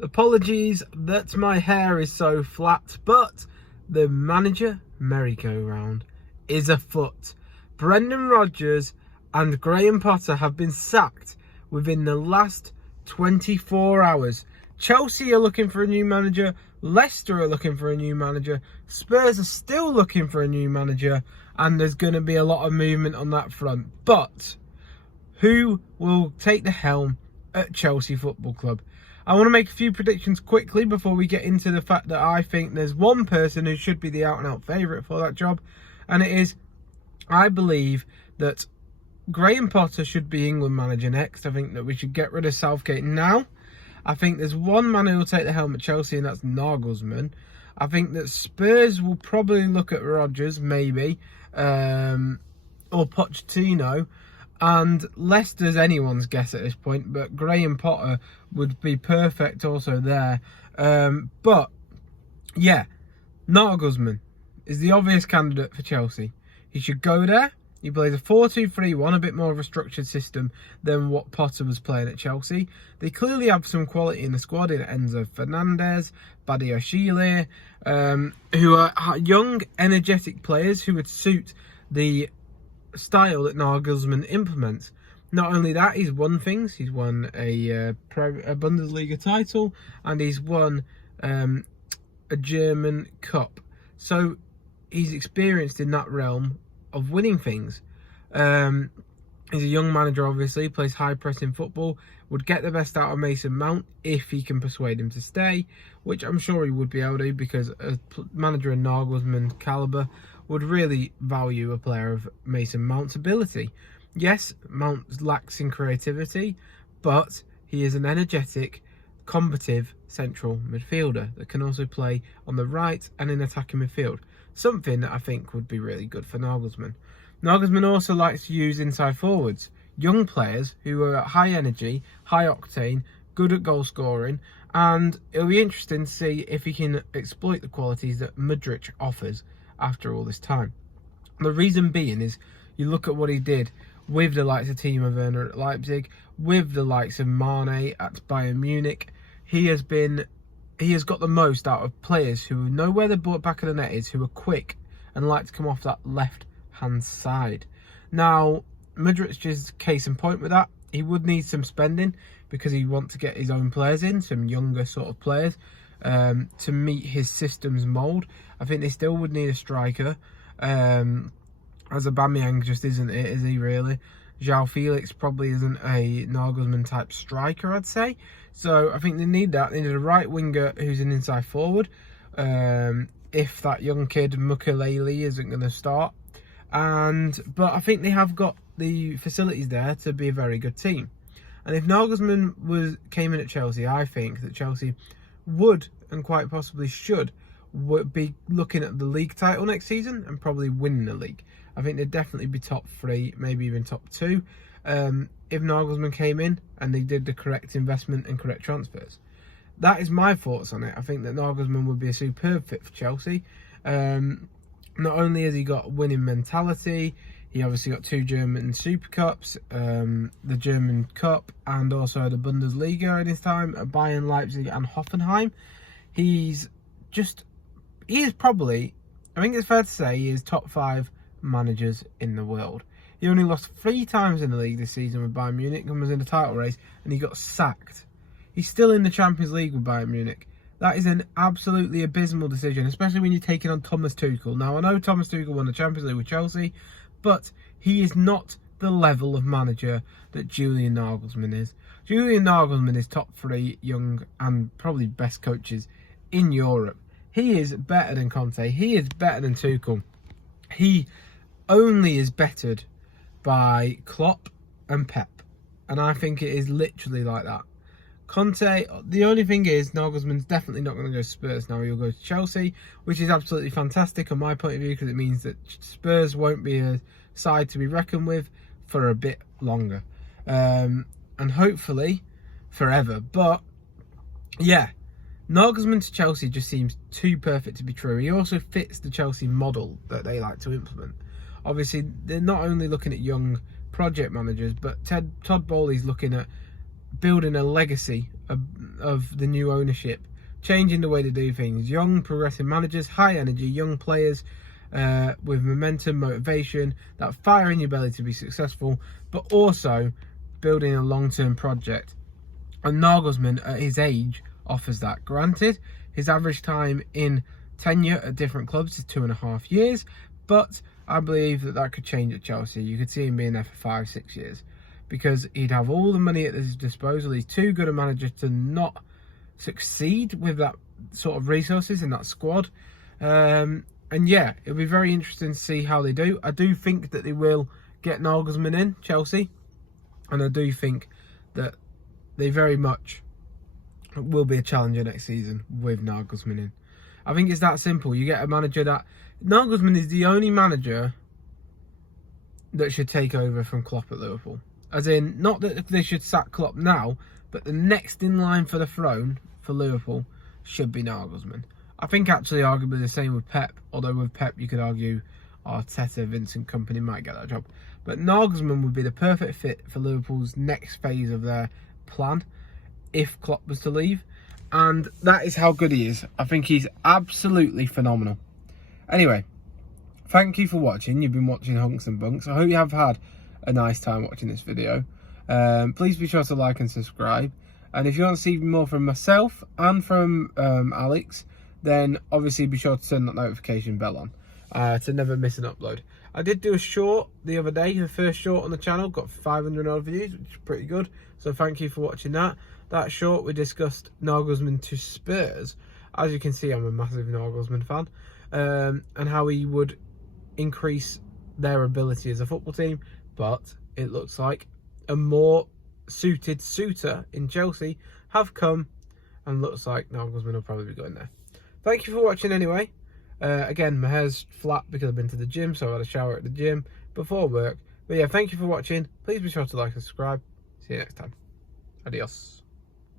Apologies that my hair is so flat, but the manager merry-go-round is afoot. Brendan Rodgers and Graham Potter have been sacked within the last 24 hours. Chelsea are looking for a new manager. Leicester are looking for a new manager. Spurs are still looking for a new manager. And there's going to be a lot of movement on that front. But who will take the helm at Chelsea Football Club? I want to make a few predictions quickly before we get into the fact that I think there's one person who should be the out-and-out favourite for that job. And it is, I believe that Graham Potter should be England manager next. I think that we should get rid of Southgate now. I think there's one man who will take the helm at Chelsea, and that's Nagelsmann. I think that Spurs will probably look at Rodgers, maybe, or Pochettino. And Leicester's anyone's guess at this point, but Graham Potter would be perfect also there. But, yeah, Nagelsmann is the obvious candidate for Chelsea. He should go there. He plays a 4-2-3-1, a bit more of a structured system than what Potter was playing at Chelsea. They clearly have some quality in the squad in Enzo Fernandez, Badiashile, who are young, energetic players who would suit the style that Nagelsmann implements. Not only that, he's won things. He's won a Bundesliga title, and he's won a German Cup. So he's experienced in that realm of winning things. He's a young manager, obviously, plays high pressing football, would get the best out of Mason Mount if he can persuade him to stay, which I'm sure he would be able to, because a manager of Nagelsmann calibre would really value a player of Mason Mount's ability. Yes, Mount lacks in creativity, but he is an energetic, combative central midfielder that can also play on the right and in attacking midfield. Something that I think would be really good for Nagelsmann. Nagelsmann also likes to use inside forwards, young players who are at high energy, high octane, good at goal scoring, and it'll be interesting to see if he can exploit the qualities that Mudryk offers after all this time. The reason being is, you look at what he did with the likes of Timo Werner at Leipzig, with the likes of Mane at Bayern Munich. He has got the most out of players who know where the back of the net is, who are quick and like to come off that left-hand side. Now, Mudryk's just case in point with that. He would need some spending because he'd want to get his own players in, some younger sort of players, to meet his system's mould. I think they still would need a striker, as Aubameyang just isn't it, is he really? João Felix probably isn't a Nagelsmann type striker, I'd say. So I think they need that. They need a right winger who's an inside forward, if that young kid Mukelele isn't going to start. But I think they have got the facilities there to be a very good team. And if Nagelsmann came in at Chelsea, I think that Chelsea would, and quite possibly should, be looking at the league title next season and probably winning the league. I think they'd definitely be top 3, maybe even top 2, if Nagelsmann came in and they did the correct investment and correct transfers. That is my thoughts on it. I think that Nagelsmann would be a superb fit for Chelsea. Not only has he got winning mentality, he obviously got 2 German Super Cups, the German Cup and also the Bundesliga in his time at Bayern, Leipzig and Hoffenheim. He is probably, I think it's fair to say, he is top 5 managers in the world. He only lost 3 times in the league this season with Bayern Munich and was in the title race, and he got sacked. He's still in the Champions League with Bayern Munich. That is an absolutely abysmal decision, especially when you're taking on Thomas Tuchel. Now, I know Thomas Tuchel won the Champions League with Chelsea, but he is not the level of manager that Julian Naglesmann is. Julian Naglesmann is top 3 young and probably best coaches in Europe. He is better than Conte. He is better than Tuchel. He only is bettered by Klopp and Pep. And I think it is literally like that. Conte, the only thing is, Nagelsmann's definitely not going to go to Spurs now. He'll go to Chelsea, which is absolutely fantastic on my point of view, because it means that Spurs won't be a side to be reckoned with for a bit longer. And hopefully forever. But, yeah, Nagelsmann to Chelsea just seems too perfect to be true. He also fits the Chelsea model that they like to implement. Obviously, they're not only looking at young project managers, but Todd Bowley's looking at building a legacy of the new ownership, changing the way they do things. Young, progressive managers, high energy, young players with momentum, motivation, that fire in your belly to be successful, but also building a long-term project. And Nagelsmann, at his age, offers that. Granted, his average time in tenure at different clubs is 2.5 years, but I believe that could change at Chelsea. You could see him being there for 5-6 years, because he'd have all the money at his disposal. He's too good a manager to not succeed with that sort of resources in that squad. And yeah, it'll be very interesting to see how they do. I do think that they will get Nagelsmann in, Chelsea, and I do think that they very much will be a challenger next season with Nagelsmann in. I think it's that simple. You get a manager that... Nagelsmann is the only manager that should take over from Klopp at Liverpool. As in, not that they should sack Klopp now, but the next in line for the throne for Liverpool should be Nagelsmann. I think actually arguably the same with Pep, although with Pep you could argue Arteta, Vincent Kompany might get that job. But Nagelsmann would be the perfect fit for Liverpool's next phase of their plan if Klopp was to leave. And that is how good he is. I think he's absolutely phenomenal. Anyway, thank you for watching. You've been watching Hunks and Bunks. I hope you have had a nice time watching this video. Please be sure to like and subscribe. And if you want to see more from myself and from Alex, then obviously be sure to turn that notification bell on to never miss an upload. I did do a short the other day, the first short on the channel, got 500 odd views, which is pretty good. So thank you for watching that. That short, we discussed Nagelsmann to Spurs. As you can see, I'm a massive Nagelsmann fan. And how he would increase their ability as a football team. But it looks like a more suited suitor in Chelsea have come, and looks like Nagelsmann will probably be going there. Thank you for watching anyway. Again, my hair's flat because I've been to the gym, so I had a shower at the gym before work. But yeah, thank you for watching. Please be sure to like and subscribe. See you next time. Adios.